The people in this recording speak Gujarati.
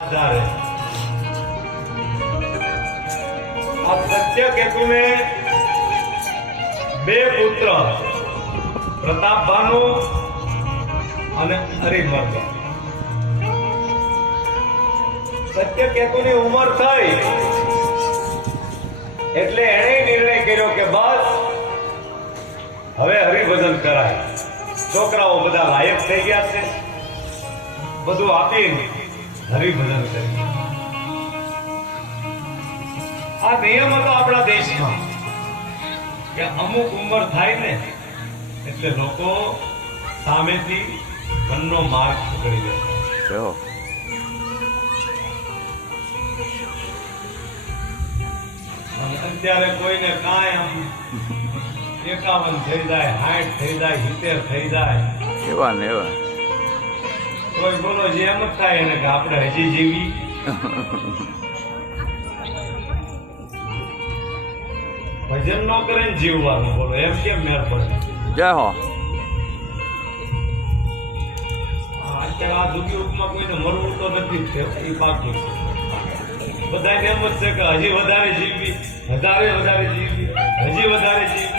सत्य केतु ने बे पुत्र प्रताप भानु અને હરિમર્દ। સત્ય કેતુની ઉંમર થઈ એટલે એણે નિર્ણય કર્યો કે બસ હવે હરિભજન કરાય। છોકરાઓ બધા લાયક થઈ ગયા છે, બધું આપીને હરિભજન કરી। આ નિયમ હતો આપણા દેશમાં કે અમુક ઉંમર થાય ને એટલે લોકો સામેથી મનનો માર્ગ પકડી લે। અત્યારે કોઈને કાંઈ આમ 51 થઈ જાય, 60 થઈ જાય, 70 થઈ જાય, એવા ને એવા કોઈ બોલો જે એમ જ થાય એને કે આપણે હજી જીવી। ભજન ન કરે ને જીવવાનું, બોલો એમ કેમ મેળ પડે? જય હો। અત્યારે આ દુઃખી યુગમાં કોઈને મરવું તો નથી જ, એ પાકું છે। બધાને એમ જ છે કે હજી વધારે જીવી, વધારે જીવી, હજી વધારે જીવી।